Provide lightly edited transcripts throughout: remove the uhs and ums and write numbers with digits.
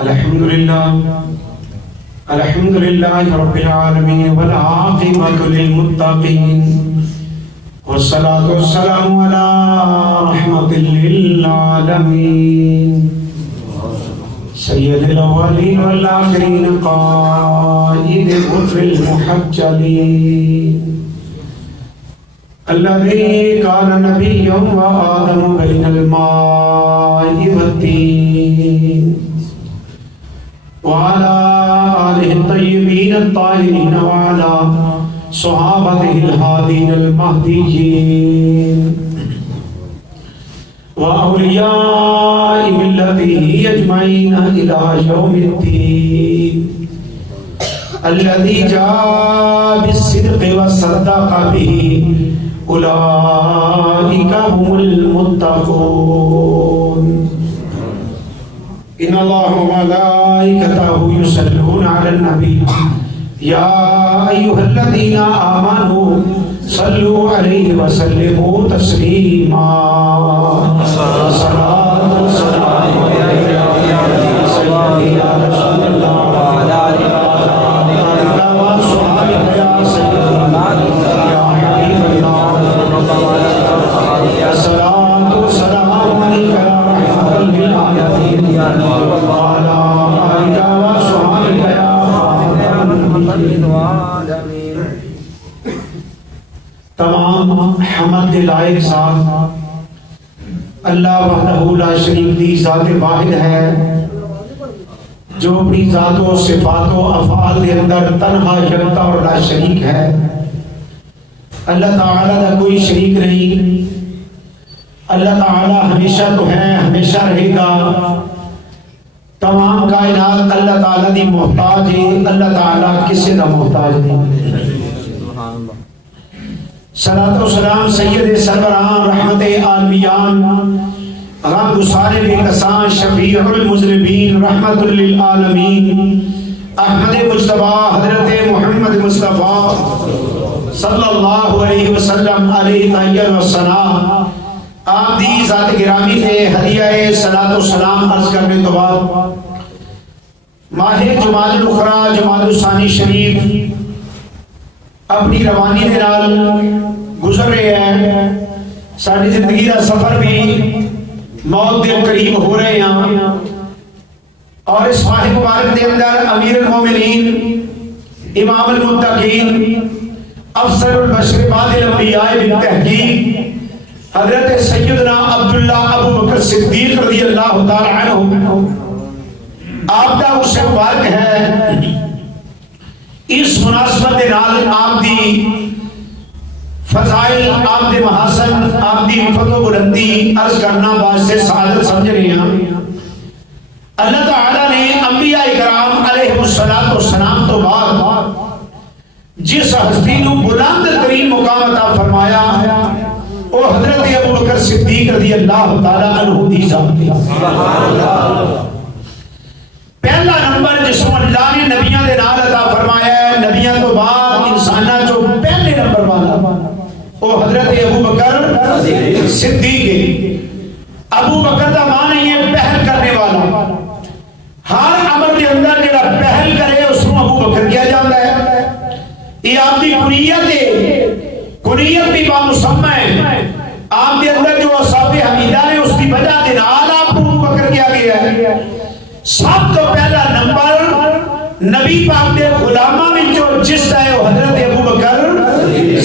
الحمدللہ رب العالمین والعاقبۃ للمتقین والصلاة والسلام علی رحمت للعالمین سید الاولین والآخرین قائد الغر المحجلین الذي كان نبيا وآدم بين الماء والطين وعلى آله الطيبين الطاهرين وعلى صحابته الهادين المهديين وأولياء ملته أجمعين إلى يوم الدين الذي جاء بالصدق وصدق به أولئك هم المتقون إن الله وملائكته يصلون على النبي يا أيها الذين آمنوا صلوا عليه وسلموا تسليما صلاة والسلام عليك يا سيدي يا رسول الله وعلى آلك وصحبك يا سيدنا يا حبيب الله يا صلاة والسلام عليك يا رحمة للعالمين وعلى آلك وصحبك يا تمام حمد کے لائق ذات اللہ وحدہ لا شریک دی ذات واحد ہے جو اپنی ذات و صفات و افعال کے اندر تنہا یکتا اور لا شریک ہے۔ اللہ تعالیٰ کا کوئی شریک نہیں، اللہ تعالیٰ ہمیشہ تو ہے، ہمیشہ رہے گا۔ تمام کائنات اللہ تعالیٰ دی محتاج ہے، اللہ تعالیٰ کسی کا محتاج نہیں۔ صلاۃ و سلام سید سروران رحمت عالمیان غم گسار بے کسان شفیع المذنبین رحمت للعالمین احمد مجتبی حضرت محمد مصطفیٰ صلی اللہ علیہ وسلم علیہ تحیہ وسنا آپ دی ذات گرامی تھے ہدیہ صلاۃ و سلام عرض کرنے تو بعد ماہ جمادی الاخری جمادی الثانی شریف اپنی روانی کے نال گزر رہے ہیں۔ ساری زندگی کا سفر بھی موت کے قریب ہو رہے ہیں اور اس ماہ مبارک کے اندر امیر المومنین امام المتقین افسر البشر بعد الانبیاء بالتحقیق حضرت سیدنا عبداللہ ابو بکر صدیق رضی اللہ تعالی عنہ آپ کا اس مبارک ہے۔ اس مناسبت کے نال آپ دی فضائل، آپ دے محاسن، آپ دی فتح و بلندی عرض کرنا واسطے سعادت سمجھ رہے ہیں۔ اللہ تعالیٰ نے انبیاء کرام علیہ السلام تو بعد جس ہستی کو بلند ترین مقام عطا فرمایا وہ حضرت ابو بکر صدیق رضی اللہ تعالیٰ عنہ دی ذات ہے۔ پہلا نمبر جس کو اللہ نے نبیوں دے نال عطا فرمایا ہے، نبیوں تو بعد انسانہ جو پہلے نمبر والا وہ حضرت ابو بکر صدیق ہے۔ ابو بکر کا معنی ہے پہل کرنے والا، ہر امر کے اندر جڑا پہل کرے اس کو ابو بکر کیا جاتا ہے۔ یہ آپ کی کنیت ہے، کنیت بھی بامسمى ہے۔ آپ کے اندر جو اصحاب حمیدہ نے اس کی وجہ کے نال آپ کو ابو بکر کیا گیا ہے۔ سب تو پہلا نمبر نبی پاک کے غلامہ میں جو جس ہے وہ حضرت ابو بکر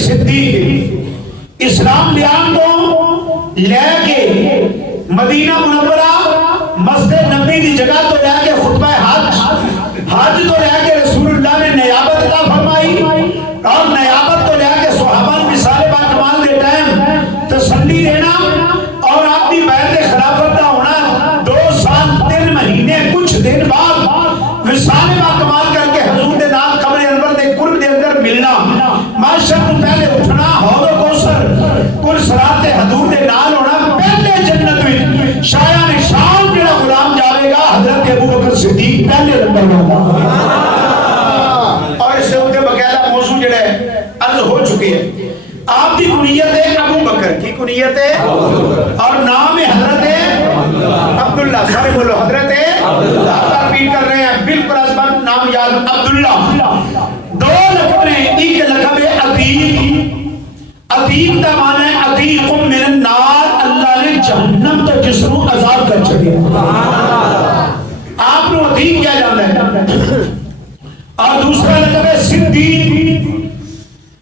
صدیق ہے۔ اسلام لیان کو لے کے مدینہ منورہ مسجد نبی دی جگہ تو لے کے خطبہ حج تو لے کے رسول اللہ نے نیابت عطا فرمائی اور نیابت تو لے کے صحابہ مثال با کمال دے ٹائم تسلی دینا اور آپ کی بیعت خلافت کا ہونا 2 سال 3 مہینے کچھ دن بعد مثال با کمال کر کے حضور دے نام قبر انور دے قرب دے اندر ملنا، معاشر کو پہلے اٹھنا حوض و کوثر کل صراط حضور دے نال ہونا، پہلے جنت میں شایان شام جڑا غلام جاوے گا حضرت ابو بکر صدیق پہلے نمبر ہوگا۔ اور اس سے ان کے باقاعدہ موضوع جڑا ہے عرض ہو چکے ہیں۔ آپ کی کنیت ہے ابو بکر کی کنیت ہے اور نام حضرت عبداللہ، سارے بولو حضرت عبداللہ، ریپیٹ جہنم تو جس نو عذاب کر چھڑے آپ نو عتیق کیا جاتا ہے اور دوسرا لقب ہے صدیق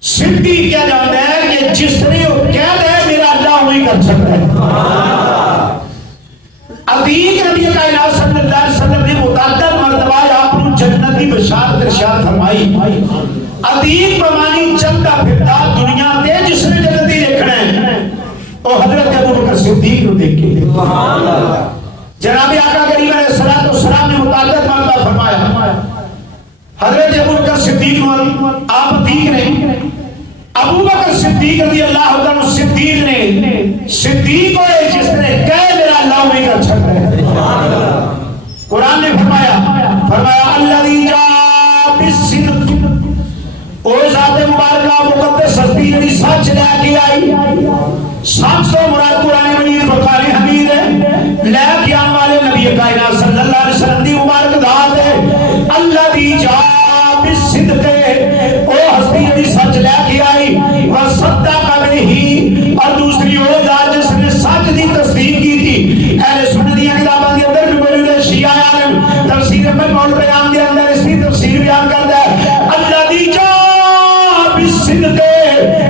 صدیق کیا جاتا ہے کہ جس نے وہ کہہ دے میرا اللہ وہی کر سکتا ہے عتیق نبی کائنات صلی اللہ علیہ وسلم نے متعدد مرتبہ آپ کو جنت کی بشارت ارشاد فرمائی عتیق بمانی چلتا پھرتا دنیا تے جس نے جنتی دیکھنا ہے وہ حضرت ابو بکر صدیق کو دیکھ کے جناب آقا کریم علیہ الصلوۃ والسلام نے متعدد مرتبہ فرمایا حضرت ابو بکر صدیق آپ عتیق نے ابو بکر صدیق رضی اللہ عنہ صدیق نے صدیق ہوئے جس نے کہے میرا اللہ وہی کر سکتا ہے قرآن نے فرمایا الذی جاء بالصدق او ذات مبارکہ مقدس ہستی جڑی سچ لے کے آئی سچ تو مراد قرآن مجید فرقان حمید ہے لے کے آنے والے نبی کائنات صلی اللہ علیہ وسلم دی مبارک ذات ہے الذی جاء بالصدق او ہستی جڑی سچ لے کے آئی وصدق به اور دوسری وہ ذات جس نے سچ دی تصدیق کی تھی اہل سنت دی کتاباں کے اندر بھی موجود ہے شیعہ عالم تفسیر مجموع بیان کے اندر اس کی تفسیر بیان کرتا ہے الذی جاء بالصدق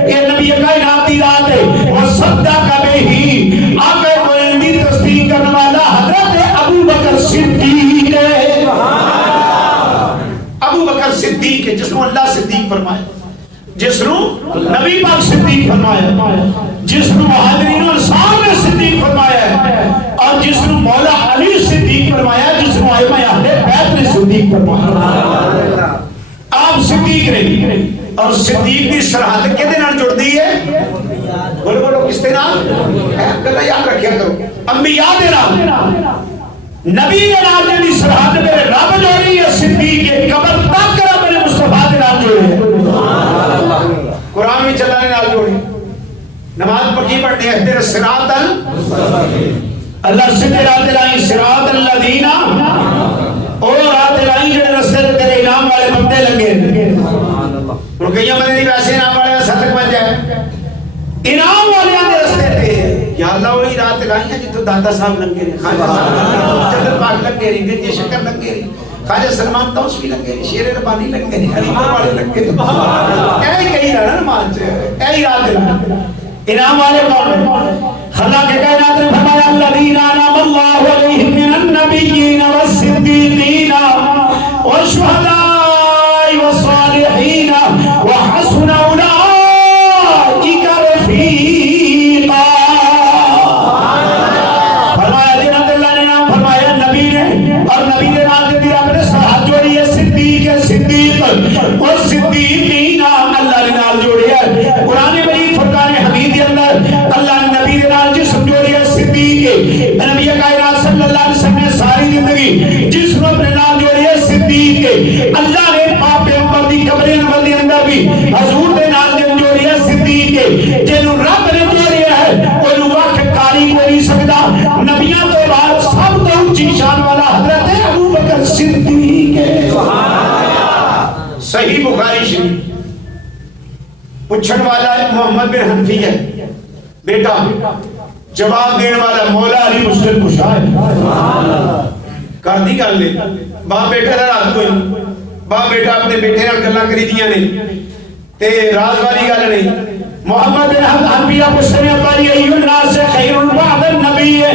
یہ نبی کائنات دی ذات ہے وصدق به آقا کوئی بھی تصدیق کرنے والا حضرت ابو بکر صدیق ہے ابو بکر صدیق ہے جس کو اللہ صدیق فرمایا جس نو نبی پاک صدیق فرمایا جس نو مہاجرین انصار نے صدیق فرمایا اور جس نو مولا علی صدیق فرمایا جس نو ائمہ اہل بیت نے صدیق فرمایا آپ صدیق رہی اور صدیق کی سرحد کے دن جڑتی ہے بولو کس دے نال گلا یاد رکھیا کرو انبیاء دے نال نبی دے نال جڑی سرحد میرے رب جوڑی ہے صدیق کے قبر تک رب نے مصطفیٰ دے نال جوڑی ہے قرآن میں چلانے نال جوڑی نماز پڑھی پڑھنے اہدر صراط اللہ سدھے رات لائیں صراط الذین اور رات لائیں جڑے رستے تیرے انعام والے بندے لگے اور کئیاں بندے دی ویسے انعام والے صدق بن جائے انعام والے دے رستے تے یا اللہ وہی رات لائیں جتوں دادا صاحب لگے رہے خواجہ صاحب جدر پاک لگے رہے گنجے شکر لگے رہے خواجہ سلمان توسوی لگے رہے شیر ربانی لگے رہے حلیمہ والے لگے رہے ایہی کئی رہا نا نماز ایہی رات لائیں انعام والے کون خدا کے کائنات نے فرمایا الذین انعم اللہ علیہم من النبیین والصدیقین والشہداء والصالحین وحسن اولئک رفیقا فرمایا جنہاں تے اللہ نے نام فرمایا نبی نے اور نبی کے نام سے رب نے ساتھ جوڑی ہے صدیق ہے صدیق اور صدیقین اللہ نے نام جوڑی ہے قرآن مجید فرقان حمید کے اندر اللہ نے نبی کے نام جسم جوڑی ہے صدیق نبی کائنات صلی اللہ علیہ وسلم نے ساری زندگی جسم اپنے نام جوڑی ہے صدیق اللہ نے پاک پیغمبر دی قبر انور کے اندر بھی حضور دے نام جوڑی ہے صدیق جنہوں رب نے جوڑی ہے وہ وقت کاری کو نہیں سکتا نبیوں کے بعد سب تو اونچی شان والا حضرت ابو بکر صدیق ہے صحیح بخاری شریف پوچھن والا ہے محمد بن حنفیہ ہے بیٹا جواب دینے والا مولا علی مشکل کشا ہے کر دی گل لے باپ بیٹے دا رات کوئی باپ بیٹا اپنے بیٹے نال گلاں کری دیاں نے تے راز والی گل نہیں محمد بن حنفیہ پوچھنے ابا جی ایو الناس سے خیر بعد النبی ہے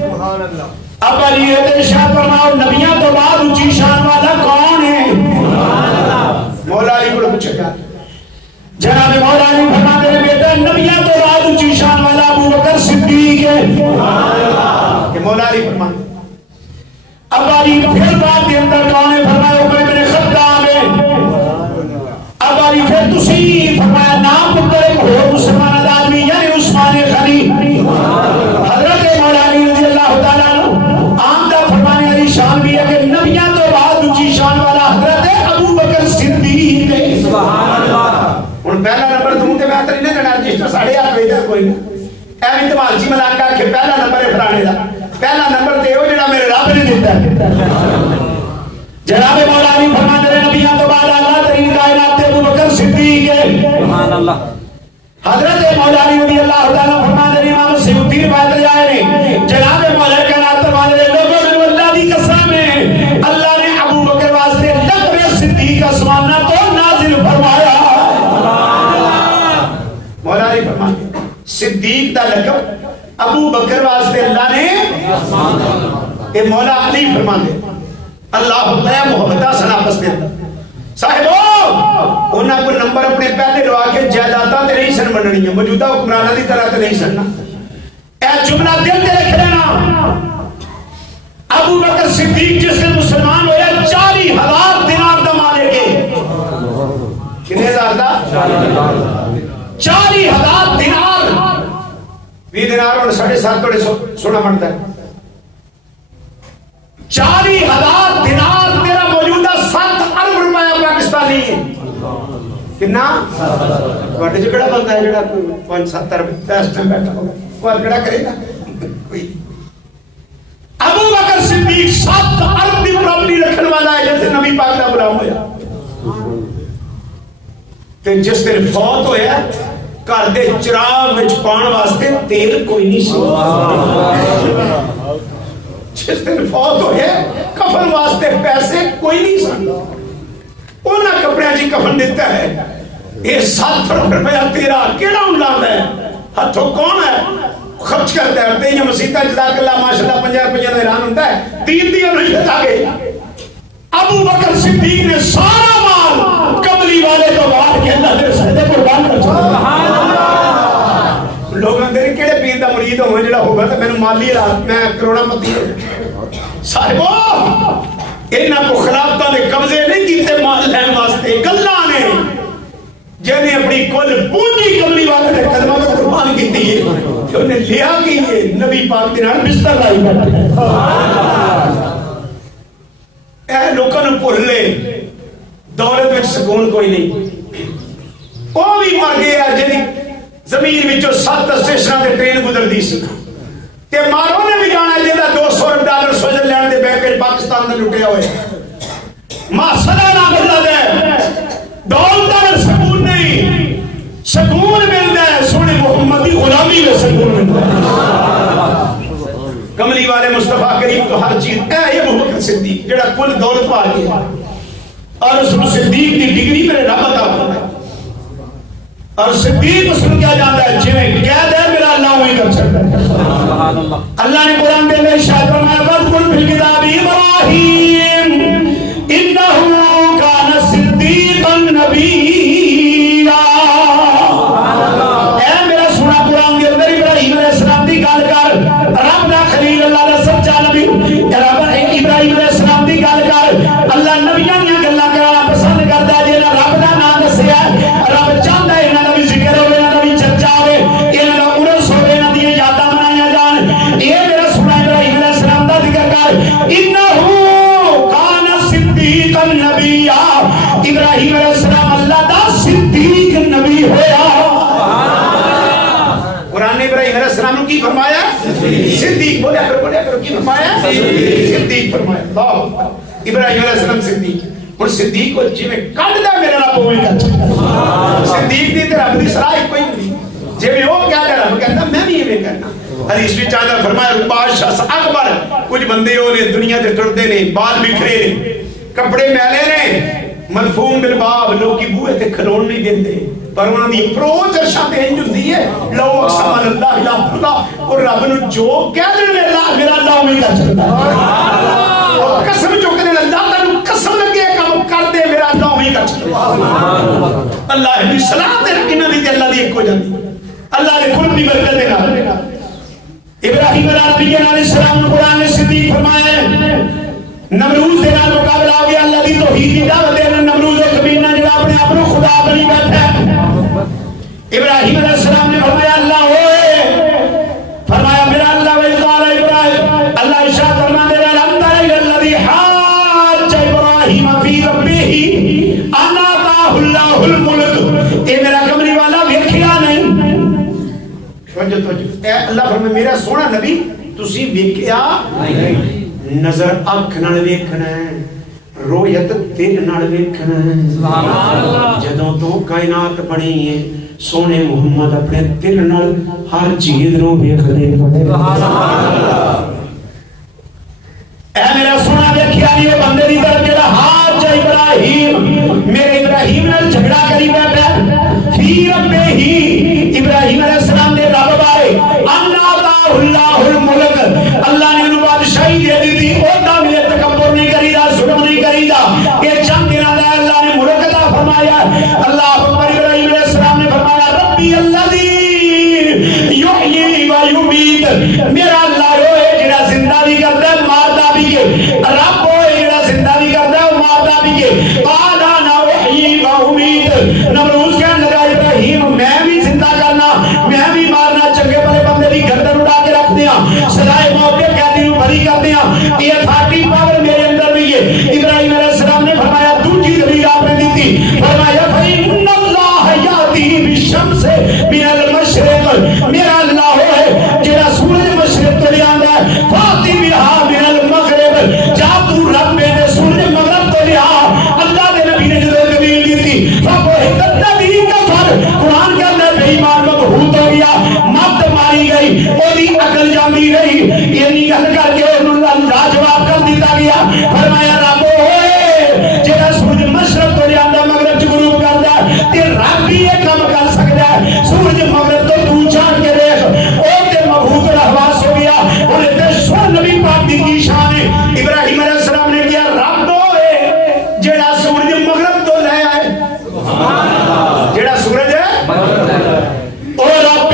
سبحان اللہ ابا جی یہ ارشاد فرماؤ نبیوں تو بعد اونچی شان والا کون ہے سبحان اللہ مولا علی کو پوچھا جناب مولا علی فرماتے ہیں بیٹا نبیوں تو بعد اونچی شان والا ابو بکر صدیق ہے سبحان اللہ کہ مولا علی فرماتے اب علی پھر بات کے اندر کون ہے فرمایا عمر بن خطاب ہے اب علی پھر تسی فرمایا نام پتر ایک ہو مسلمان آدمی یعنی عثمان غنی حضرت مولا علی رضی اللہ تعالیٰ عنہ آمدہ فرمانے علی شان بھی ہے کہ نبیوں تو بعد اونچی شان والا حضرت ابو بکر صدیق ہے سبحان اللہ ان پہلا نمبر تم تے بہتر نہیں دینا رجسٹر ساڑھے 8 بجے تک کوئی اے انتمال جی ملان کا کہ پہلا نمبر ہے فرانے دا پہلا نمبر تے ہو جڑا میرے رب نے دیتا ہے جناب مولا علی فرماتے ہیں نبیوں تو بعد اللہ ترین کائنات ابو بکر صدیق ہے سبحان اللہ حضرت مولا علی رضی اللہ تعالیٰ فرماتے ہیں امام سیوطی روایت لے آئے نے لقب ابو بکر واسطے اللہ نے یہ مولا علی فرماندے اللہ ہوتا ہے محبتہ سنا پس دے صاحبو انہاں کو نمبر اپنے پہلے لوا کے جائیداداں تے نہیں سن بننی موجودہ حکمراناں دی طرح تے نہیں سننا اے جملہ دل تے رکھ لینا ابو بکر صدیق جس نے مسلمان ہویا 40,000 دینار دا مالک ہے کتنے ہزار دا 40,000 دینار 20 دینار اور 7.5 توڑے سونا بنتا ہے 40,000 دینار تیرا موجودہ 7 ارب روپیہ پاکستانی ہے کتنا بڑے جگڑا بنتا ہے جڑا 5-7 ارب 10 ٹائم بیٹھا ہوگا وہ اگڑا کرے گا ابو بکر صدیق 7 ارب دی پراپرٹی رکھن والا ہے جیسے نبی پاک دا غلام ہویا تے جس دن فوت ہویا گھر دے چراغ وچ پان واسطے تیل کوئی نہیں سی جس دن فوت ہوئے کفن واسطے پیسے کوئی نہیں سن انہاں کپڑے جی کفن دیتا ہے یہ 7 روپیہ تیرا کیڑا اُلادا ہے ہتھوں کون ہے خرچ کرتا ہے تے یہ مسیطہ جزاک اللہ ماشاءاللہ 50 روپیہ دا اعلان ہوتا ہے 3 دن نہیں بتا گئے ابو بکر صدیق نے سارا مال کملی والے کو باہر کے اللہ دے سجدے قربان کر چھوڑا لوگاں دے کیڑے پیر دا مرید ہوے جڑا ہوگا تے مینوں مالی رات میں کروڑا پتی صاحبو انہاں کو خلافتاں دے قبضے نہیں کیتے مال لین واسطے گلاں نے جنے اپنی کل پونجی کملی والے دے قدماں تے قربان کیتی ہے تے انہیں لیا کی ہے نبی پاک دے نال بستر لائی بیٹھا ہے سبحان اللہ اے لوکاں نوں بھول لے دولت وچ سکون کوئی نہیں وہ بھی مر گیا جی زمین وچوں 7 اسٹیشناں تے ٹرین گزردی سی تے مارو نے بھی جانا جہاں $200 Switzerland they bank which Pakistan نے لٹیا ہوئے ماسدا نہ بھلا دے دولت دا سکون نہیں سکون ملدا ہے سونے محمد دی غلامی میں سکون ملدا ہے کملی والے مصطفیٰ کریم تو ہر چیز اے یہ ابو بکر صدیق جڑا کل دولت پا گیا اور اس صدیق دی ڈگری میرے رب عطا فرمائی اور صدیق اس کو کیا جاتا ہے جنہیں کہہ دے میرا اللہ وہی کر سکتا ہے اللہ نے قرآن کے اندر ارشاد فرمایا وَاذْكُرْ فِي الْكِتَابِ إِبْرَاهِيمَ إِنَّهُ كَانَ صِدِّيقًا نَبِيًّا اے میرا سنا قرآن کے اندر ابراہیم علیہ السلام دی گل کر رب دا خلیل اللہ دا سچا نبی رب ابراہیم علیہ السلام دی گل کر اللہ نبیاں دی گلاں کرنا پسند کردا ہے جے رب دا نام دسیا رب چاہندا ہے انہاں دا بھی ذکر ہوے انہاں دا بھی چرچا ہوے انہاں دا عرس ہوے انہاں دی یاداں منائیاں جان اے میرا سنا ابراہیم علیہ السلام دا ذکر کر انہو کان صدیقا نبیّا ابراہیم علیہ السلام اللہ دا صدیق نبی ہویا قرآن نے ابراہیم علیہ السلام کی فرمایا صدیق بولیا کرو کی فرمایا صدیق فرمایا اللہ ابراہیم علیہ السلام صدیق اور صدیق کو جی میں کٹ دا میرا رب ہوئی کر صدیق دی تیرا اپنی صلاح کوئی نہیں جی میں وہ کیا کر رہا کہتا میں بھی یہ کرنا حدیث بھی چاہتا فرمایا بادشاہ اکبر کچھ بندے ہو نے دنیا تے ٹرتے نے بال بکھرے نے کپڑے میلے نے مدفون بالباب لوگ کی بوئے تے کھلون نہیں دیندے پر انہوں نے اپروچ ارشاد ہنج ہوتی ہے لو اقسم اللہ لا اللہ اور رب نے جو کہہ دے میرا اللہ ہوئی کر سکتا ہے اور قسم جو کہ اللہ تعالی قسم لگے کام کر دے میرا اللہ ہوئی کر سکتا ہے اللہ دی صلاح تے انہاں دی اللہ دی ایک ہو جاندی اللہ دے کل دی برکت دے نال ابراہیم علیہ السلام نے قرآن میں صدیق فرمایا ہے نمروز دے نال مقابلہ ہو گیا اللہ دی توحید دی دعوت دے نمروز و کمینہ جڑا اپنے آپ کو خدا بنی بیٹھا ہے ابراہیم علیہ السلام نے فرمایا اللہ ہوئے فرمایا میرا اللہ وَإِذْ ابراہیم اللہ ارشاد فرما دے رہا لَمْ تَرَ الَّذِي حَاجَّ إِبْرَاهِيمَ فِي رَبِّهِ أَنْ آتَاهُ اللَّهُ الْمُلْكَ اے میرا کملی والا ویکھیا نہیں اے اللہ فرمایا میرا سونا نبی تسی ویکھیا نہیں نظر اکھ نال ویکھنا ہے رویت دل نال ویکھنا ہے سبحان اللہ جدوں تو کائنات بنی ہے سونے محمد اپنے دل نال ہر چیز نو ویکھدے سبحان اللہ اے میرا سونا ویکھیا نہیں بندے دی طرف جڑا حاج ابراہیم میرے ابراہیم نال جھگڑا کری بیٹھا فی ربہ ہی ابراہیم علیہ السلام نے رب بارے اللہ نے انہوں بادشاہی دے دی تھی اوہدہ ملے تکبر نہیں کری دا ظلم نہیں کری دا یہ چند دنہ دا اللہ نے ملک عطا فرمایا اللہ اکبر ابراہیم علیہ السلام نے فرمایا ربی الذی یحیی و یمیت میرا اللہ ہوئے جڑا زندہ بھی کرتا ہے مارتا بھی ہے رب ہوئے جڑا زندہ بھی کرتا ہے مارتا بھی ہے قالا نا احیی و امیت نمروز کہنے لگا ابراہیم میں بھی زندہ کرنا میں بھی مارنا چنگے بڑے بندے بھی گردن اڑا کے رکھ دیا سزائے موت کے قیدی نو بری کر دیا یہ تھارٹی پاور میرے اندر بھی ہے ابراہیم علیہ السلام نے فرمایا دوسری دلیل آپ نے دی تھی فرمایا فإن اللہ یاتی بالشمس من المشرق میرا اللہ ہے جڑا سورج مشرق تو لے آندا ہے فاتی بہا من المغرب جا تو رب نے سورج مغرب تو لے آ اللہ دے نبی نے جو دلیل دی تھی فبہت النبی کفر قرآن کے اندر بے ایمان مبہوت ہو گیا مت ماری گئی اوہدی عقل جاندی رہی یعنی گل کر کے انہوں نے جواب کر دیتا گیا فرمایا رب ہوئے جڑا سورج مشرق تو لے آندا مغرب چ غروب کردا تے رب بھی یہ کام کر سکدا ہے سورج مغرب تو تو جان کے دیکھ او تے مبہوت رہواس ہو گیا اور تے سن نبی پاک دی کی شان ہے ابراہیم علیہ السلام نے کیا رب ہوئے جڑا سورج مغرب تو لے آئے سبحان اللہ جڑا سورج ہے او رب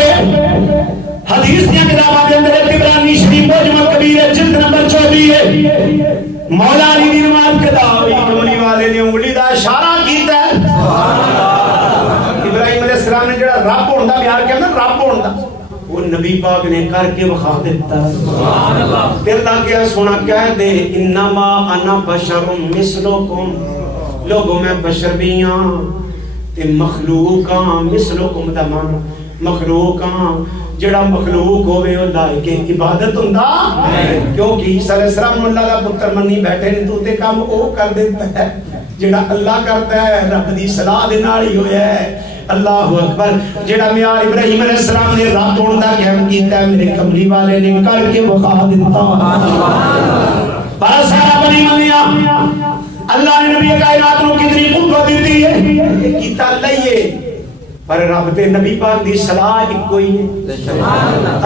حدیث دیا کتاباں کے اندر طبرانی شریف مجمع کبیر جلد نمبر 24 ہے مولا علی دی نماز کتاب کملی والے نے انگلی دا اشارہ کیتا ہے ابراہیم علیہ السلام نے جڑا رب ہوندا بیان کیا نا رب ہوندا وہ نبی پاک نے کر کے وخا دیتا سبحان اللہ پھر اللہ کیا سونا کہہ دے انما انا بشر مثلکم لوگوں میں بشر بھی ہاں تے مخلوقاں مثلکم دا معنی مخلوقاں جڑا مخلوق ہوئے اللہ کے عبادت ہوندا کیونکہ عیسیٰ علیہ السلام اللہ دا پتر منی بیٹھے نے تو تے کام او کر دیتا ہے جڑا اللہ کرتا ہے رب دی صلاح دے نال ہی ہویا ہے اللہ اکبر جڑا میاں ابراہیم علیہ السلام نے رات ہوندا قیام کیتا ہے میرے کملی والے نے کر کے بخا دیتا بڑا سارا بنی منیا اللہ نے نبی کائنات نو کتنی قوت دیتی ہے کیتا لئیے پر رب تے نبی پاک دی صلاح ایک کوئی ہے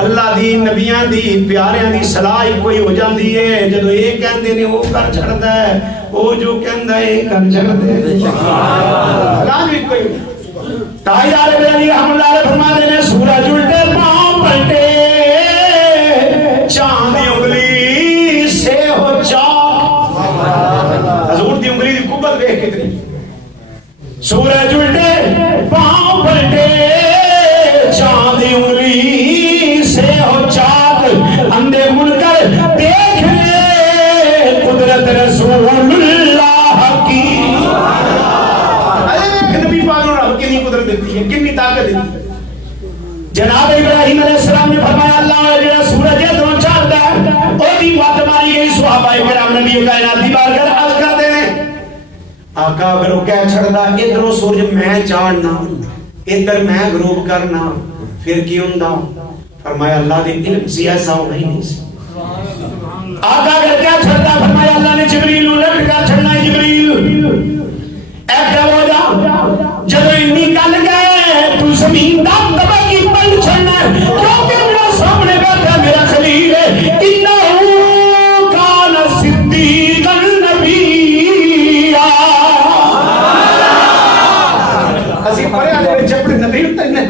اللہ دی نبیاں دی پیاریاں دی صلاح ایک کوئی ہو جاندی ہے جدو یہ کہندے نے وہ کر چھڑدا ہے وہ جو کہندا ہے کر چھڑدے صلاح بھی کوئی تاجدار علی رحمۃ اللہ علیہ فرماتے ہیں سورج الٹے پاؤں پلٹے چاند دی انگلی سے ہو چاک حضور دی انگلی دی قوت دیکھ کتنی سورج الٹے پاؤں پلٹے چاند دی انگلی سے ہو چاک اندھے منکر دیکھ لے قدرت رسول اللہ کی نبی پاک نے رب کی قدرت دیتی ہے کتنی طاقت دیتی ہے جناب ابراہیم علیہ السلام نے فرمایا اللہ نے جڑا سورج ہے دو چاہتا ہے اودی وقت ماری گئی صحابہ کرام نبی کائنات دی بارگاہ عرض کرتے ہیں آقا اگر وہ کہہ چھڑدا ادھروں سورج میں چاڑنا ادھر میں غروب کرنا پھر کی ہوندا فرمایا اللہ دے علم سے ایسا ہونا ہی نہیں سی آقا اگر کہہ چھڑدا فرمایا اللہ نے جبریل نو لٹ کر چھڑنا ہے جبریل ایک ہو جا جدو انی گل گئے تو زمین دا دبا کی پل چھڑنا ہے کیونکہ میرا سامنے بیٹھا میرا خلیل ہے انہو کان صدیق النبی اسی پڑھے آنے میں جب نبی ہوتا ہے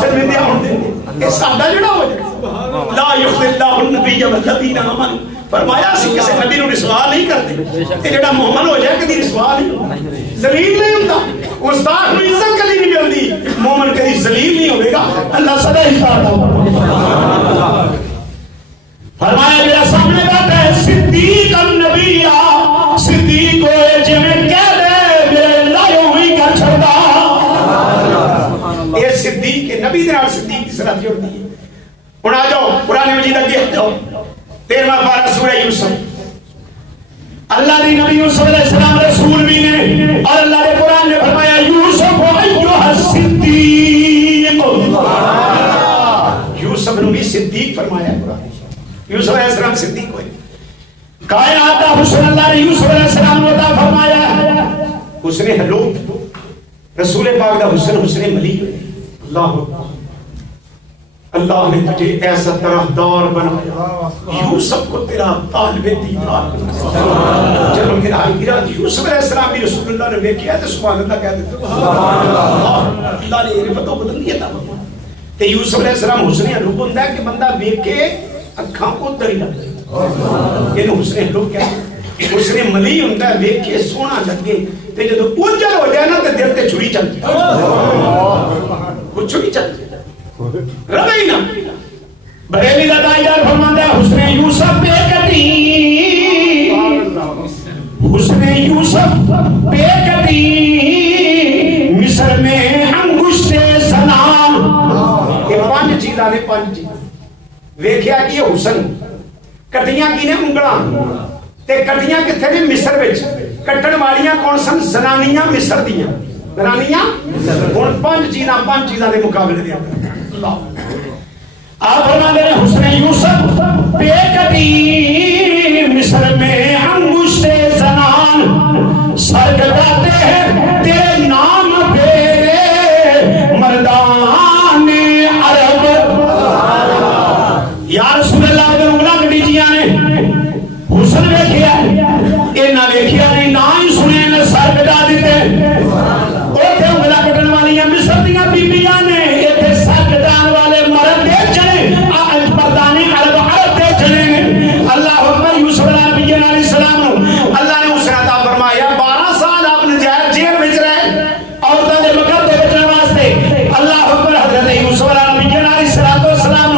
چلوے دیا ہوتے ہیں یہ سادہ جڑا ہو جائے لا یخذ اللہ النبی والذین آمنوا فرمایا اسی کسی نبی نو رسوا نہیں کرتے کہ جڑا مومن ہو جائے کدی رسوا نہیں ذلیل نہیں ہوتا استاد نو عزت کدی نہیں ملتی مومن کدی ذلیل نہیں ہوئے گا اللہ سدا عزت فرمایا میرا سامنے بیٹھا ہے صدیق النبی صدیق ہوئے جنہیں کہہ دے میرے لائیوں ہوئی کر چھڑا یہ صدیق ہے نبی دنال صدیق کی صلاح جوڑتی ہے ان آ جاؤ قرآن مجید اگے جاؤ 13واں پارہ سورہ یوسف اللہ دی نبی یوسف علیہ السلام رسول بھی نے اور اللہ نے قرآن نے فرمایا یوسف ایوہ الصدیق یوسف نے بھی صدیق فرمایا قرآن یوسف علیہ السلام صدیق ہوئے کائنات دا حسن اللہ نے یوسف علیہ السلام نے عطا فرمایا حسن حلو رسول پاک دا حسن حسن ملی اللہ اللہ نے تجھے ایسا طرفدار بنایا، یوسف کو تیرا طالب دیدار بنایا۔ جب میرا یوسف علیہ السلام بھی رسول اللہ نے دیکھا تو سبحان اللہ کہہ دیتے، اللہ نے عرفت و بلندی عطا فرمائی۔ تے یوسف علیہ السلام حسن حلوق ہوتا ہے کہ بندہ دیکھ کے اکھاں ادھر ہی لگ جائے، یہ حسن حلوق کیا ہے؟ حسن ملی ہوتا ہے دیکھ کے سونا لگے، تے جب اجل ہو جائے نا تو دل تے چھری چل جائے، وہ چھری چل جائے رہے ہی نا۔ بریلی کا تاجدار فرماتا ہے حسن یوسف بے کٹی، حسن یوسف بے کٹی مصر میں انگشت سنان۔ یہ پانچ چیزاں نے، پانچ چیزاں ویکھیا کہ یہ حسن کٹیاں کی نے انگلاں تے کٹیاں کتھے نے؟ مصر وچ۔ کٹن والیاں کون سن؟ زنانیاں مصر دیاں، زنانیاں۔ ہن پانچ چیزاں دے مقابلے دے آپ فرماتے ہیں حسن یوسف بے کٹی مصر میں انگشت زنان، سر کٹاتے ہیں تیرے نام پہ مردان عرب۔ یا رسول اللہ اگر انگلاں کٹی جیاں نے حسن ویکھیا، اے نہ ویکھیا نہیں، نہ ہی سنے نے سر کٹا دیتے۔ اوتھے انگلاں کٹن والیاں مصر دیاں بیبیاں نے، ایتھے سر کٹان والے مرد دے چنے مردان عرب دے چنے۔ اللہ اکبر۔ یوسف علیہ السلام اللہ نے اسے عطا فرمایا 12 سال آپ نجائز جیل وچ رہے عورتوں دے مقدر دے بچنے واسطے۔ اللہ اکبر۔ حضرت یوسف علیہ السلام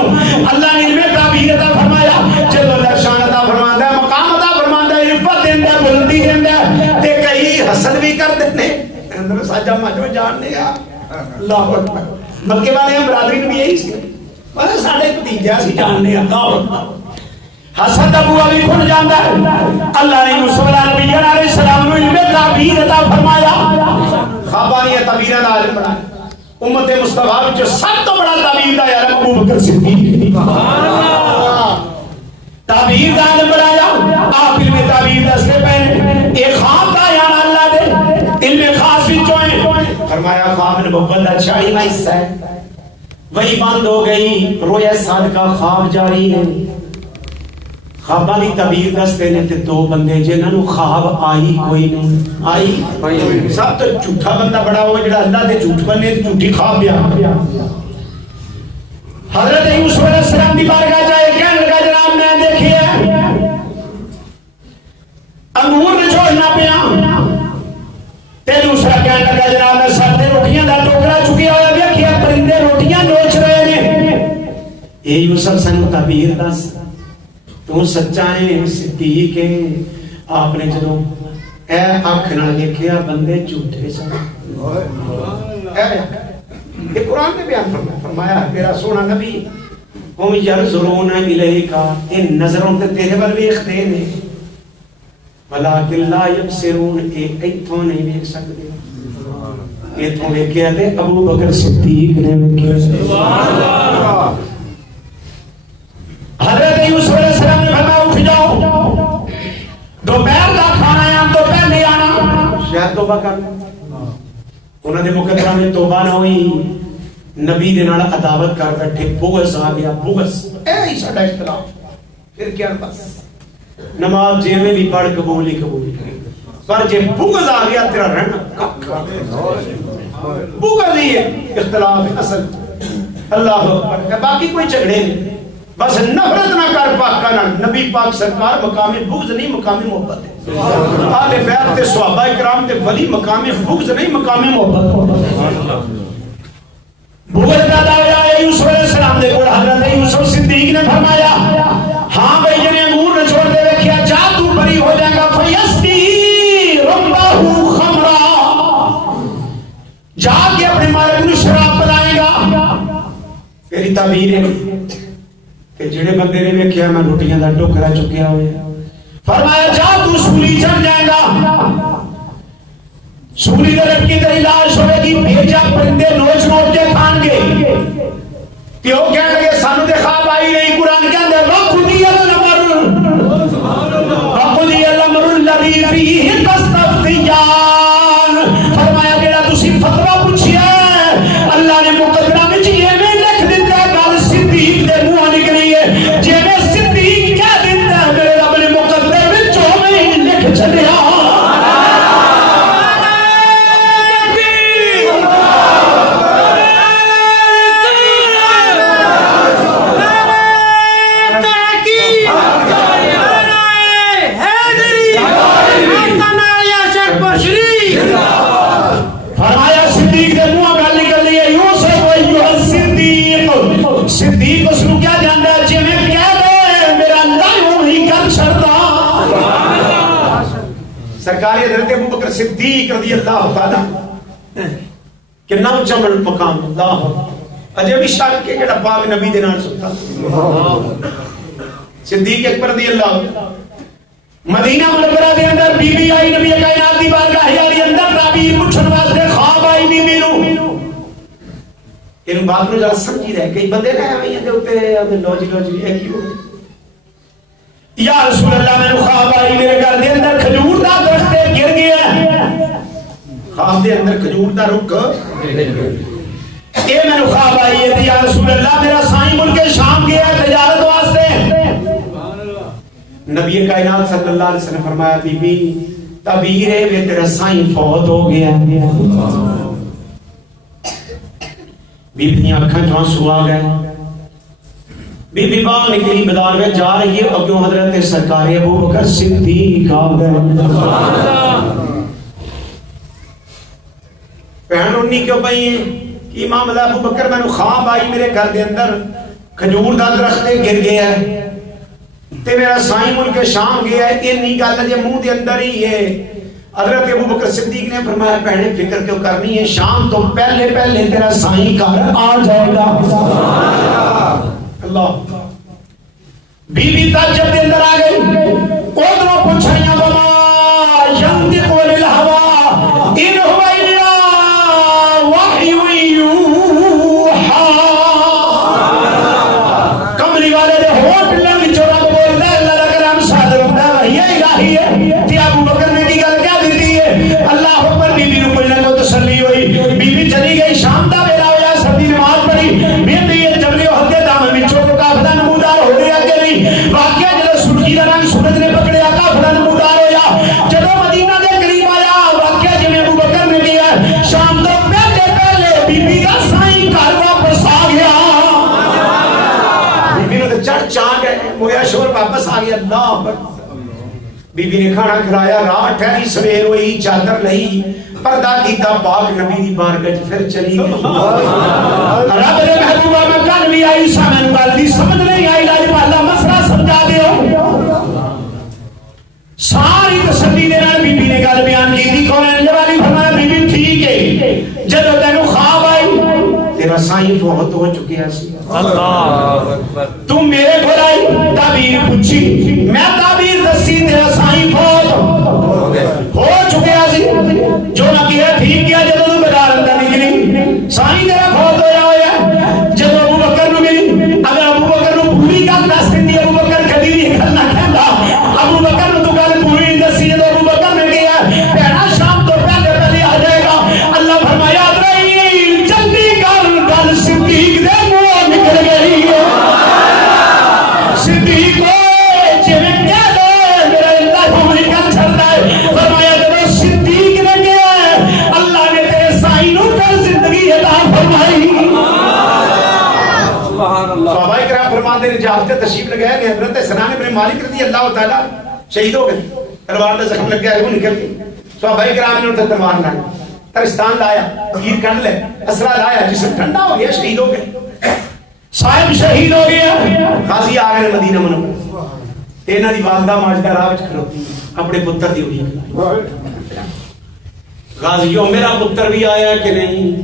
اللہ نے علم تعبیر عطا فرمایا، جب اللہ شان عطا فرماتا ہے، مقام عطا فرماتا ہے، عزت دیندا ہے، بلندی دیندا ہے، تے کئی حسد بھی کر دیتے اندر ساجا مجھو جاننے گا۔ اللہ اکبر۔ مکے والے ہم برادری بھی یہی سی، پر ساڈے بھتیجا سی جاننے۔ اللہ اکبر۔ حسد ابو علی کھل جاندا ہے۔ اللہ نے یوسف علیہ السلام کو علم تعبیر عطا فرمایا، خوابانی تعبیراں دا عالم بنایا۔ امت مصطفیٰ وچ سب تو بڑا تعبیر دا عالم ابو بکر صدیق۔ سبحان اللہ۔ تعبیر دا عالم بنایا، آپ علم تعبیر دستے پے۔ ایک خواب دا یا اللہ دے علم خاص وچوں فرمایا خواب نبوت دا 40واں حصہ ہے، وہی بند ہو گئی، رویا صادقہ خواب جاری ہے۔ خواباں دی تعبیر دستے نے تے دو بندے جنہاں نوں خواب آئی کوئی نہیں آئی۔ سب تو جھوٹا بندہ بڑا ہوگا جڑا اللہ دے جھوٹ بنے تے جھوٹی خواب بیان۔ حضرت یوسف علیہ السلام دی بارگاہ جائے کہنے لگا جناب میں دیکھیا انگور نچوڑنا پیا، تے دوسرا کہنے لگا جناب میں سر تے روٹیاں دا ٹوکرا چکیا ہوا ویکھیا پرندے روٹیاں نوچ رہے نے۔ اے یوسف سانو تعبیر دس، تو سچا ہے صدیق ہے؟ آپ نے جدو اے آنکھ نال دیکھیا بندے جھوٹے سن۔ یہ قرآن نے بیان فرمایا تیرا سونا نبی ہم یرزرون الیکا، ان نظروں تے تیرے ول ویکھتے نے، ولکن لا یبصرون، ایتھوں نہیں ویکھ سکدے۔ ایتھوں ویکھیا تے ابو بکر صدیق نے ویکھیا۔ سبحان اللہ۔ حضرت یوسف علیہ السلام نے فرمایا اٹھ جاؤ، دوپہر دا کھانا ہے، دوپہر نہیں آنا، شاید توبہ کر۔ انہوں نے مقدرہ میں توبہ نہ ہوئی، نبی دے نال عداوت کر بیٹھے، بغض آ گیا، بغض۔ اے ہی ساڈا اختلاف، پھر کیا بس نماز جے میں بھی پڑھ قبولی قبولی، پر جے بغض آ گیا تیرا رہنا بغض ہی ہے، اختلاف اصل۔ اللہ اکبر۔ باقی کوئی جھگڑے نہیں، بس نفرت نہ کر پاکاں نال۔ نبی پاک سرکار مقام بغض نہیں، مقام محبت ہے۔ آل بیت تے صحابہ کرام تے ولی مقام بغض نہیں، مقام محبت ہے۔ بغض پیدا ہوا ہے یوسف علیہ السلام دے کول۔ حضرت یوسف صدیق نے فرمایا ہاں بھائی جنے انگور نچوڑ دے رکھیا، جا تو بری ہو جائے گا، فیسقی ربہ خمرا، جا کے اپنے مالک نو شراب پلائے گا۔ تیری تعبیر ہے کہ جڑے بندے نے ویکھیا میں روٹیاں دا ٹوکرا چکیا ہوئے، فرمایا جا تو سولی چڑھ جائے گا، سولی دے لڑکی تے علاج ہوئے گی، بھیجا پرندے نوچ نوچ کے کھان گے۔ تے او کہنے لگے سانو تے خواب آئی نہیں، قرآن کہندے وقضی الامر الذی فیہ تستفتیان، فرمایا جڑا تسی فتوی پوچھیا اللہ نے مقدمہ وچ ایویں لکھ دتا گل سیدھی فرمایا صدیق دے منہ گل نکل رہی ہے یوسف ایھا صدیق صدیق اس کو کیا جاندا ہے جے میں کہہ دے میرا اللہ ہی کر چھڑدا سرکار حضرت ابوبکر صدیق رضی اللہ تعالی کہ نہ چمڑ مقام اللہ اجے بھی شک کے جڑا پاک نبی دے نال ستا صدیق اکبر رضی اللہ مدینہ منورہ دے اندر بی بی آئی نبی کائنات دی بارگاہ دے اندر تعبیر پوچھن واسطے خواب آئی بی بی نو ان بات نو ذرا سمجھی رہے کئی بندے نے ایویں دے اوتے لوجی ایک ہی ہو یا رسول اللہ میں خواب آئی میرے گھر دے اندر کھجور دا درخت گر گیا خواب دے اندر کھجور دا رک اے میں خواب آئی ہے یا رسول اللہ میرا سائیں ملک شام گیا تجارت واسطے نبی کائنات صلی اللہ علیہ وسلم فرمایا بی بی تعبیر ہے وہ تیرا سائیں فوت ہو گیا بی بی آنکھیں جو آنسو آ گئے بی بی باغ نکلی بازار میں جا رہی ہے اور کیوں حضرت سرکار ابوبکر صدیق آ گئے پہن رونی کیوں پئی ہے کہ امام ابوبکر میں خواب آئی میرے گھر دے اندر کھجور دا درخت گر گیا ہے تے میرا سائیں ملک شام گیا ہے یہ نہیں گل ہے منہ دے اندر ہی ہے حضرت ابوبکر صدیق نے فرمایا پہنے فکر کیوں کرنی ہے شام تو پہلے پہلے تیرا سائیں گھر آ جائے گا اللہ بی بی تعجب دے اندر آ گئی ادھروں پوچھائیاں وما ینطق عن الہوی ان هو الا وحی یوحی کملی والے دے ہوٹ لنگ چورا بولدا ہے اللہ دا کلام صادر ہوندا ہے وحی الہی ہے تے ابوبکر نے کی گل کیا دیتی ہے اللہ اکبر بی بی نو کوئی نہ کوئی تسلی ہوئی بی بی چلی گئی شام دا ویلا ہویا سردی نماز پڑھی بی بی جبل احد دے دام وچوں قافلہ نمودار ہو گیا کہ نہیں واقعہ جب سرخی دا رنگ سورج نے پکڑیا قافلہ نمودار ہویا جب مدینہ دے قریب آیا واقعہ جویں ابوبکر نے کیا شام تو پہلے پہلے بی بی دا سائیں گھر واپس آ گیا بی بی نے چڑھ چا گئے مویا شور واپس آ گیا اللہ بی بی نے کھانا کھلایا رات ٹھہری سویر ہوئی چادر لئی پردہ کیتا پاک نبی دی بارگاہ پھر چلی گئی رب نے محبوبہ میں کل بھی آئی سامن والدی سمجھ نہیں آئی لاج پالا مسئلہ سمجھا دیو ساری تسلی دے نال بی بی نے گل بیان کی تھی کون ہے جوالی فرمایا بی بی ٹھیک ہے جب تینوں خواب آئی تیرا سائیں فوت ہو چکیا سی اللہ اکبر تم میرے گھر آئی تعبیر پوچھی میں تعبیر دسی تیرا سائیں فوت ہو چکیا سی جو نہ کیا ٹھیک کیا جب تو بازار اندر نکلی سائیں تیرا فوت ہویا جب ابوبکر نو ملی اگر ابوبکر نو پوری گل دس دینی ابوبکر کبھی بھی گل نہ کہندا ابوبکر نو تو گل پوری دسی جب ابوبکر نے کیا پہنا شام تو پہلے پہلے آ جائے گا اللہ فرمایا ابراہیم جلدی کر گل صدیق دے منہ نکل گئی صدیق جی میں کہہ دے میرا اللہ پوری گل چلتا ہے فرمایا جب صدیق نے کیا اللہ نے تیرے سائیں نو کر زندگی عطا فرمائی صحابہ کرام فرماتے ہیں جہاد کا تشریف لگایا کہ حضرت سنان بن مالک رضی اللہ تعالی شہید ہو گئے تلوار کا زخم لگ گیا وہ نکل گئی صحابہ کرام نے انہیں تلوار لائی ترستان لایا تیر کھنڈ لے اسرا لایا جسم ٹھنڈا ہو گیا شہید ہو گئے صاحب شہید ہو گیا غازی آ گئے مدینہ منورہ انہاں دی والدہ ماجدہ راہ وچ کھلوتی اپنے پتر دی ہوئی غازیوں میرا پتر بھی آیا کہ نہیں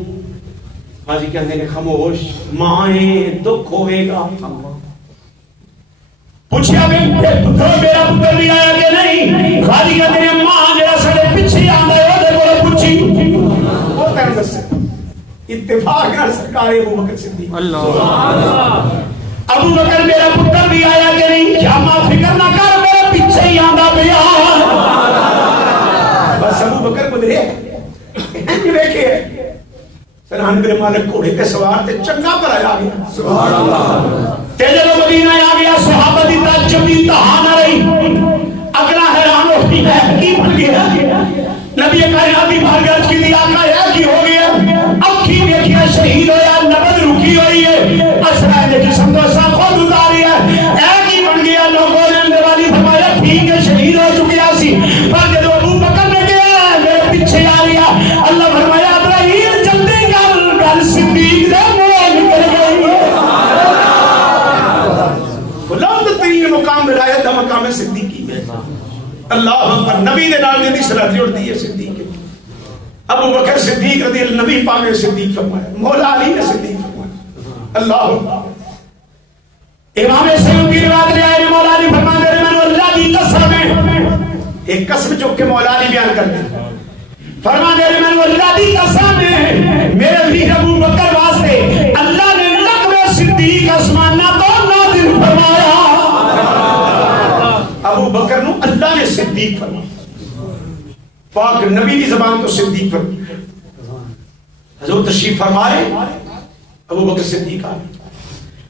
غازی کہتے ہیں خاموش ماں دکھ ہوئے گا پوچھیا میرا پتر بھی آیا کہ نہیں غازی کہتے ہیں ماں جڑا سارے پیچھے آندا ہے اودے کول پوچھی وہ کہن دس اتفاق نال سرکار ابوبکر صدیق اللہ ابوبکر میرا پتر بھی آیا کہ نہیں کیا ماں فکر نہ کر میرے پیچھے ہی آندا پیا بس ابوبکر گزرے انج ویکھے سنان بن مالک گھوڑے تے سوار تے چنگا پر آیا گیا سبحان اللہ تے جب مدینہ آ گیا صحابہ دی تعجب دی انتہا نہ رہی اگلا حیران ہو گیا کی بن گیا نبی کائنات دی بارگاہ کی دی آقا ہے کی ہو گیا اکھی ویکھیا شہید ہویا نبض رکی ہوئی ہے اسرا دے جسم تو سا خود اتاری ہے اے کی بن گیا ولایت دا مقام صدیقی میں اللہ اکبر نبی دے نال جدی صلات جڑتی ہے صدیق ابو بکر صدیق رضی اللہ نبی پاک نے صدیق فرمایا مولا علی نے صدیق فرمایا اللہ اکبر امام سیوطی کی روایت لے آئے مولا علی فرماتے ہیں میں اللہ کی قسم ہے ایک قسم چک کے مولا علی بیان کرتے ہیں فرماتے ہیں میں اللہ کی قسم ہے میرے ویر ابو بکر واسطے اللہ نے لقب صدیق آسمانہ تو نازل فرمایا ابو بکر نو اللہ نے صدیق فرمایا پاک نبی کی زبان تو صدیق فرمایا حضور تشریف فرمائے ابو بکر صدیق آئے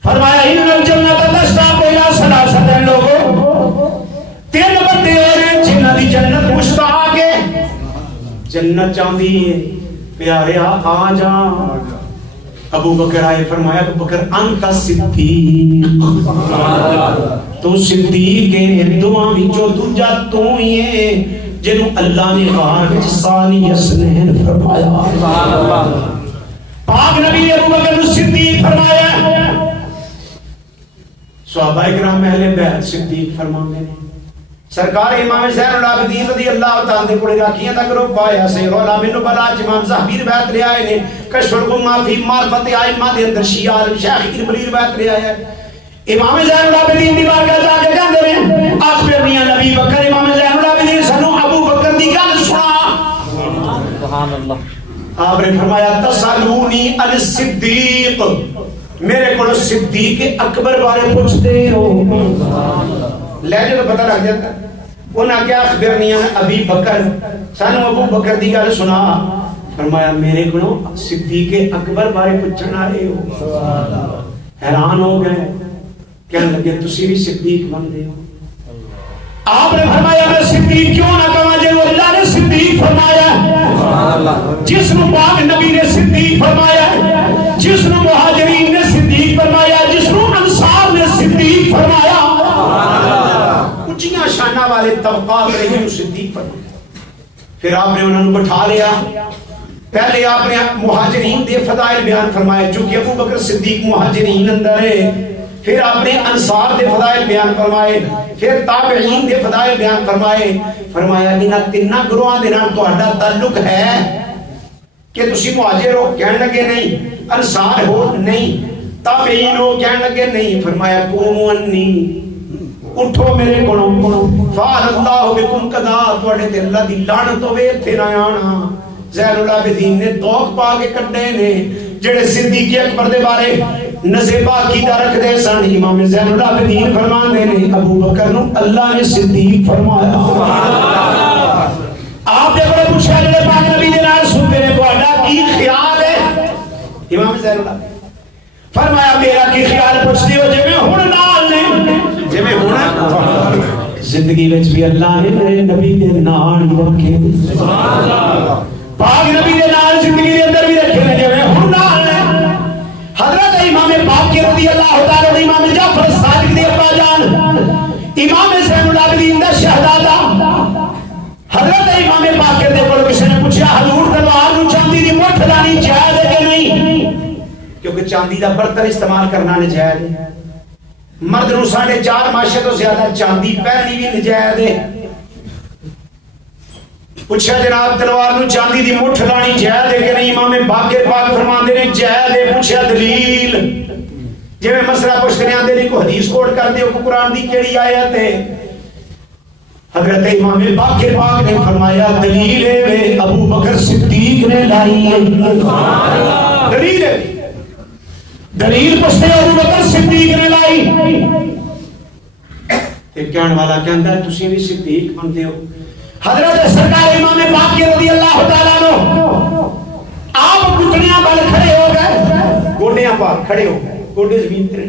فرمایا ان الجنت تشتاق الى ثلاثه لوگوں تین بندے اور جنہاں دی جنت مشتاق ہے جنت چاہندی ہے پیارے آ جا ابو بکر آئے فرمایا ابو بکر انت صدیق تو صدیق ہے دعا وچوں دوجا تو ہی ہے جنوں اللہ نے غار وچ ثانی اسنین فرمایا سبحان اللہ پاک نبی ابو بکر نو صدیق فرمایا صحابہ اکرام اہل بیت صدیق فرماندے نے سرکار امام زین العابدین رضی اللہ تعالی عنہ کوڑے راکھیاں دا گروپ آیا سے رولا منو بلا امام زہبی روایت لے آئے نے کشف الغمہ فی معرفت ائمہ دے اندر شیعہ شیخ ابن روایت لے آیا امام زین العابدین دی بارگاہ جا کے کہندے نے اخبر میاں نبی بکر امام زین العابدین سنو ابو بکر دی گل سنا سبحان اللہ آپ نے فرمایا تسالونی الصدیق میرے کو صدیق اکبر بارے پوچھتے ہو لہجے تو پتہ لگ جاتا انہاں کیا اخبرنی ابی بکر سانو ابو بکر دی گل سنا فرمایا میرے کو صدیق اکبر بارے پوچھن آئے ہو حیران ہو گئے کہنے لگے تسی بھی صدیق بندے ہو آپ نے فرمایا میں صدیق کیوں نہ کہاں جو اللہ نے صدیق فرمایا جس نو پاک نبی نے صدیق فرمایا جس نو مہاجرین نے صدیق فرمایا جس نو انصار نے صدیق فرمایا اونچیاں شانہ والے طبقات رہے صدیق فرمایا پھر آپ نے انہوں نے بٹھا لیا پہلے آپ نے مہاجرین دے فضائل بیان فرمائے چونکہ ابو بکر صدیق مہاجرین اندر ہے پھر آپ نے انصار دے فضائل بیان فرمائے پھر تابعین دے فضائل بیان فرمائے فرمایا انہاں تیناں گروہاں دے نال تہاڈا تعلق ہے کہ تسی مہاجر ہو کہنے لگے نہیں انصار ہو نہیں تابعین ہو کہنے لگے نہیں فرمایا قوموا انی اٹھو میرے کولوں فعل اللہ بكم قضا تواڈے تے اللہ دی لعنت ہوے تے نہ آنا زین العابدین نے توق پا کے کڈے نے جڑے صدیق اکبر دے بارے نصیبہ عقیدہ رکھ دے سن امام زین العابدین فرماندے نے ابو بکر نو اللہ نے صدیق فرمایا آپ نے بڑے پوچھا جڑے پاک نبی دے نال سنتے نے تہاڈا کی خیال ہے امام زین العابدین فرمایا میرا کی خیال پوچھدے ہو جویں ہن نال نے جویں ہن زندگی وچ بھی اللہ نے میرے نبی دے نال رکھے سبحان اللہ پاک نبی دے نال زندگی دے اندر بھی رکھے نے جویں ہن نال نے حضرت امام باقر رضی اللہ تعالی عنہ امام جعفر صادق دے ابا جان امام زین العابدین دا شہزادہ حضرت امام باقر دے کول کسی نے پوچھا حضور تلوار نو چاندی دی مٹھ لانی جائز ہے کہ نہیں کیونکہ چاندی دا برتن استعمال کرنا ناجائز ہے مرد نو 4.5 ماشے تو زیادہ چاندی پہنی بھی ناجائز ہے پوچھا جناب تلوار نو چاندی دی مٹھ لانی جائز ہے کہ نہیں امام باقر پاک فرماندے نے جائز ہے پوچھا دلیل جویں مسئلہ پوچھتے ہیں آندے نے کو حدیث کوٹ کر دیو کو قرآن دی کیڑی آیت ہے حضرت امام باقر پاک نے فرمایا دلیل ہے ابو بکر صدیق نے لائی ہے دلیل ہے دلیل پوچھتے ابو بکر صدیق نے لائی ایک کہنے والا کہندا ہے تسی بھی صدیق بنتے ہو حضرت سرکار امام باقر رضی اللہ تعالیٰ عنہ آپ گھٹنیاں بل کھڑے ہو گئے گوڈیاں پار کھڑے ہو گئے گوڈے زمین پر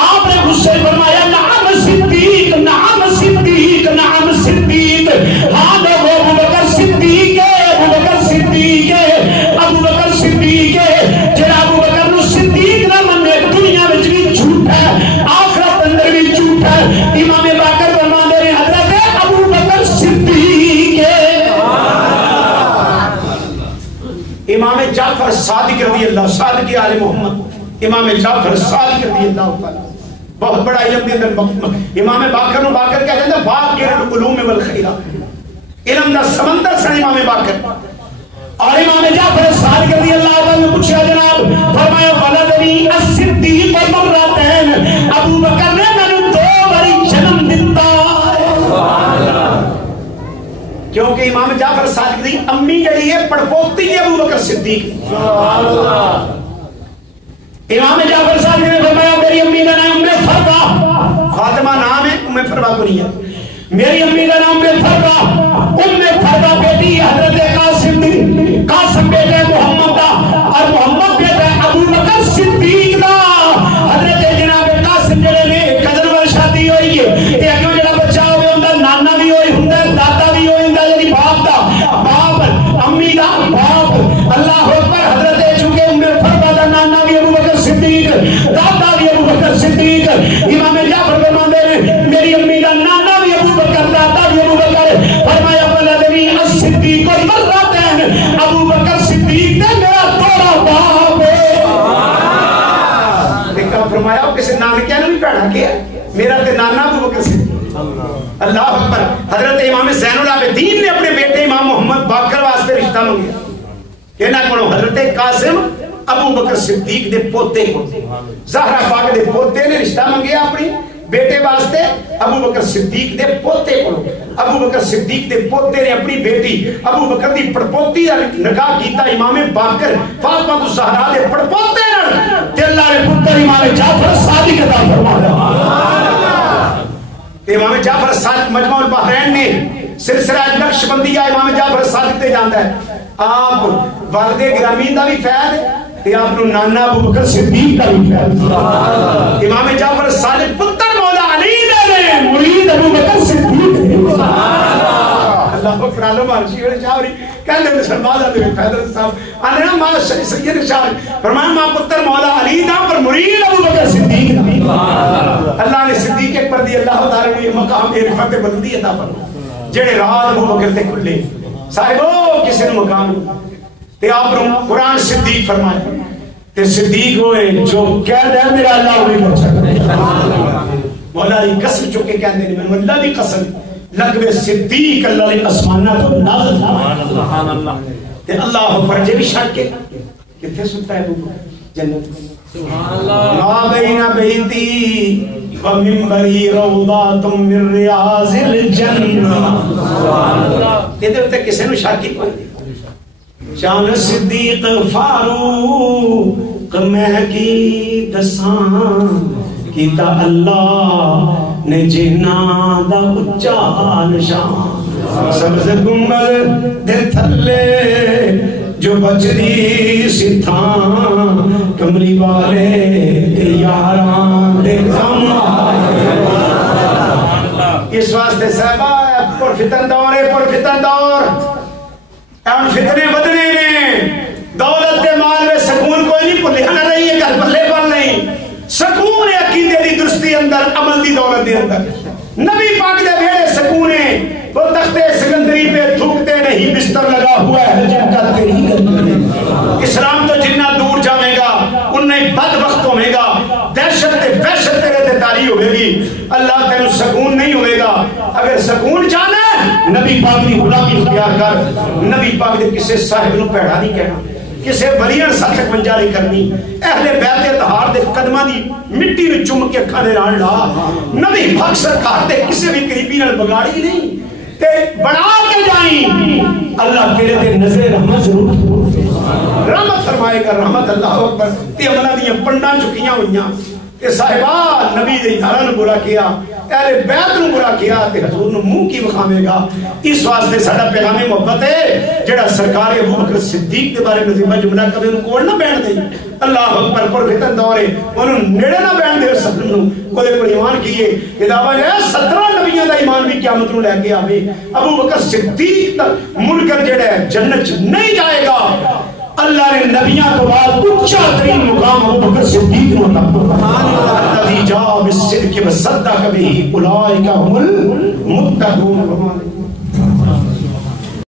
آپ نے غصے فرمایا نعم صدیق نعم صدیق نعم صدیق ہاں وہ ابو بکر صدیق ہے ابو بکر صدیق ہے ابو بکر صدیق ہے جڑا ابو بکر نو صدیق نہ منے دنیا وچ بھی جھوٹ ہے آخرت اندر بھی جھوٹ ہے امام باقر فرماندے نے حضرت ابو بکر صدیق ہے امام جعفر صادق رضی اللہ صادق آل محمد امام جعفر صادق رضی اللہ تعالی بہت بڑا علم دے اندر امام باقر نو باقر کہہ دیندے باقر العلوم والخیرات، علم دا سمندر سن امام باقر۔ اور امام جعفر صادق رضی اللہ عنہ نے پوچھا جناب، فرمایا ولدنی الصدیق مرتين، ابو بکر نے مینوں 2 باری جنم دتا۔ کیونکہ امام جعفر صادق دی امی جڑی ہے پڑپوتی ہے ابو بکر صدیق۔ سبحان اللہ۔ امام جعفر صادق نے فرمایا میری امی کا نام فروا، فاطمہ نام ہے، ام فروا کو نہیں ہے، میری امی کا نام فروا، ام فروا بیٹی حضرت قاسم دی، قاسم بیٹے محمد دا، اور محمد بیٹے ابو بکر صدیق دا۔ حضرت جناب قاسم جڑے نے کزن وال شادی ہوئی ہے، تے اگے جڑا بچہ ہوے ہوندا نانا بھی ہوئی ہوندا، دادا بھی ہوئی ہوندا، یعنی باپ دا باپ، امی دا باپ۔ اللہ اکبر۔ حضرت چونکہ ام فروا دا نانا بھی ابو بکر صدیق، دادا بھی ابو بکر صدیق، امام جعفر فرماندے نے میری امی دا نانا بھی ابو بکر، دادا بھی ابو بکر۔ فرمایا ولدنی الصدیق مرتين، ابو بکر صدیق نے میرا دوہرا باپ ہے۔ دیکھا فرمایا کسی نانکیا نے بھی پڑھا کیا میرا تے نانا ابو بکر صدیق۔ اللہ اکبر۔ حضرت امام زین العابدین نے اپنے بیٹے امام محمد باقر واسطے رشتہ منگیا، کہنا کونو حضرت قاسم ابو بکر صدیق دے پوتے کو، زہرا پاک دے پوتے نے رشتہ منگیا اپنی بیٹے واسطے ابو بکر صدیق دے پوتے کو۔ ابو بکر صدیق دے پوتے نے اپنی بیٹی ابو بکر دی پڑپوتی دا نکاح کیتا امام باقر فاطمہ الزہرا دے پڑپوتے نال، تے اللہ نے پتر امام جعفر صادق عطا فرمایا۔ امام جعفر صادق مجمع البحرین نے سلسلہ نقش بندیہ امام جعفر صادق تے جاندا ہے۔ آپ والد گرامی دا بھی فیض تے آپ نو نانا ابو بکر صدیق دا بھی فیض۔ امام جعفر صادق پتر مولا علی دے مرید ابو بکر صدیق۔ اللہ اکبر۔ عالم عرشی والے شاعری کہندے نے شہباز دے فیض صاحب انے نا ماں سید شاعر فرمایا ماں پتر مولا علی دا پر مرید ابو بکر صدیق دا۔ اللہ نے صدیق اکبر دی اللہ تعالی نے مقام عرفت بلندی عطا فرمایا جڑے راز ابو بکر تے کھلے۔ صاحبو کسی نے مقام تے آپ نے قرآن صدیق فرمایا تے صدیق ہوئے جو کہہ دے میرا اللہ ہوئی کر سکتا۔ مولا دی قسم چکے کہہ دے میں اللہ دی قسم لگوے صدیق اللہ نے اسمانہ تو نازل فرمایا تے اللہ فرجے بھی شک کے کتھے سنتا ہے ابو جنت۔ ما بین بیتی و منبری روضات من ریاض الجنہ۔ ادھر تے کسے نو شک کی کوئی شان صدیق فاروق مہکی دسان کیتا اللہ نے جنا دا اچا نشان۔ سبز گنبد دے تھلے جو بچدی ستھان کمری والے یاران دے کم آئے۔ اس واسطے صاحبہ پر فتن دور ہے، پر فتن دور ان فتنے بدنے نے۔ دولت دے مال میں سکون کوئی نہیں، پلے نہ رہی ہے گھر پلے پر نہیں۔ سکون ہے عقیدے دی درستی اندر، عمل دی دولت دے اندر۔ نبی پاک دے بیڑے سکون ہے، وہ تختے سکندری پہ تھوکتے نہیں، بستر لگا ہوا ہے جن کا تیری کرتے۔ اسلام تو جنہ دور جاوے گا انہیں بدبخت ہوئے گا، دہشت وحشت تیرے تے تاری ہوئے گی، اللہ تیرے سکون نہیں ہوئے گا۔ اگر سکون جانا ہے نبی پاک دی غلامی اختیار کر، نبی پاک دے کسے صاحب نو پیڑا نہیں کہنا، کسے ولیان ساتھ تک منجا نہیں کرنی، اہل بیت اطہار دے قدمہ دی مٹی نو چم کے کھانے ران لا، نبی پاک سرکار دے کسے بھی قریبی نال بگاڑی نہیں تے بڑھا کے جائیں، اللہ تیرے تے نظر رحمت ضرور رحمت فرمائے گا۔ رحمت اللہ اکبر۔ تے عملہ دیاں پنڈاں چکیاں ہوئیاں تے صاحبہ نبی دے ادارہ نو برا کیا، اہل بیت نو برا کیا تے حضور نو منہ کی بخامے گا۔ اس واسطے ساڈا پیغام محبت ہے جڑا سرکار ابو بکر صدیق دے بارے میں ذمہ جملہ کبھی نو کوڑ نہ بیٹھ دے۔ اللہ اکبر۔ پر فتن دور ہے انہوں نیڑے نہ بیٹھ دے سب نو کو دے پر ایمان کیے ادابہ ہے 17 نبیوں دا ایمان بھی قیامت نو لے کے آوے۔ ابو بکر صدیق تک منکر جڑا ہے جنت نہیں جائے گا۔ اللہ نے نبیوں کو بعد اونچا ترین مقام ابو بکر صدیق کو عطا فرمایا۔ الذی جاء بالصدق وصدق به اولئک هم المتقون۔